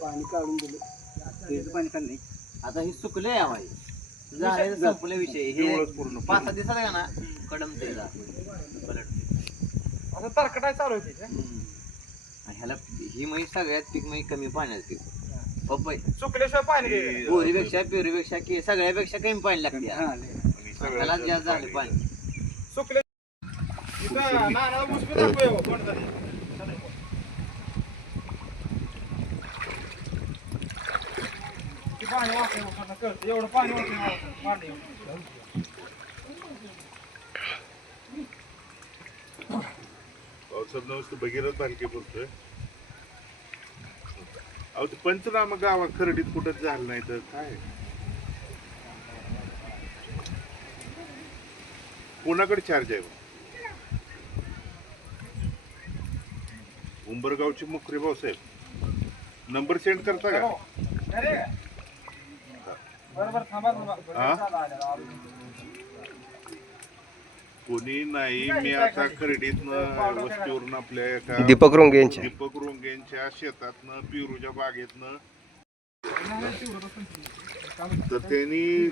पाणी काढून दिलं. त्याचं पाणी खाल्लं आता हे झाले संपले विषय. हे. पाच सहा दिवसात का ना? कडमते आता तरकटाय चालू होती ह्याला ही म्हैस सगळ्यात पीक म्हैस कमी पाण्यात पीक. पपई. चुकल्याशिवाय पाणी घ्यायचं. पोरीपेक्षा पेरूपेक्षा की सगळ्यापेक्षा कमी पाणी लागते त्याला जास्त झाले पाणी. इथं नाना मुसबी दाखवूया कोणतरी. पाणी वाचलं लोकांना कळतं. एवढं पाणी वाचलं पाणी पावसात नसतं भगीरथ बारके बोलतोय अहो ते पंचनामा गावात खरडीत कुठंच झालं नाही तर काय? कोणाकडे चार्ज आहे उंबरगावचे मुखरे भाऊसाहेब नंबर सेंड करता का? अरे. बरोबर थांबा हा? कोणी नाही मी आता खरडीतनं वस्तीवरून आपल्या एका दीपक रोंगे दीपक रोंगेंच्या शेतातनं पिरूच्या बागेतनं. तर त्यांनी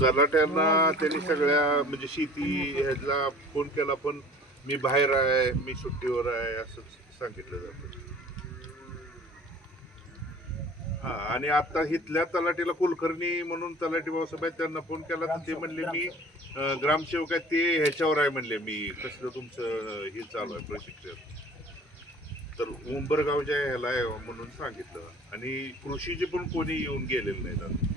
तलाट्यांना त्यांनी सगळ्या म्हणजे शेती ह्याला फोन केला पण मी बाहेर आहे मी सुट्टीवर आहे असं सांगितलं जातं. आणि आता इथल्या तलाठीला कुलकर्णी म्हणून तलाठी भाऊसाहेब आहेत त्यांना फोन केला तर ते म्हणले मी ग्रामसेवक आहेत ते ह्याच्यावर आहे म्हणले मी कसलं तुमचं हे चालू आहे प्रशिक्षण तर उंबरगाव ज्या ह्याला आहे म्हणून सांगितलं आणि कृषीचे पण कोणी येऊन गेलेले नाही अजून.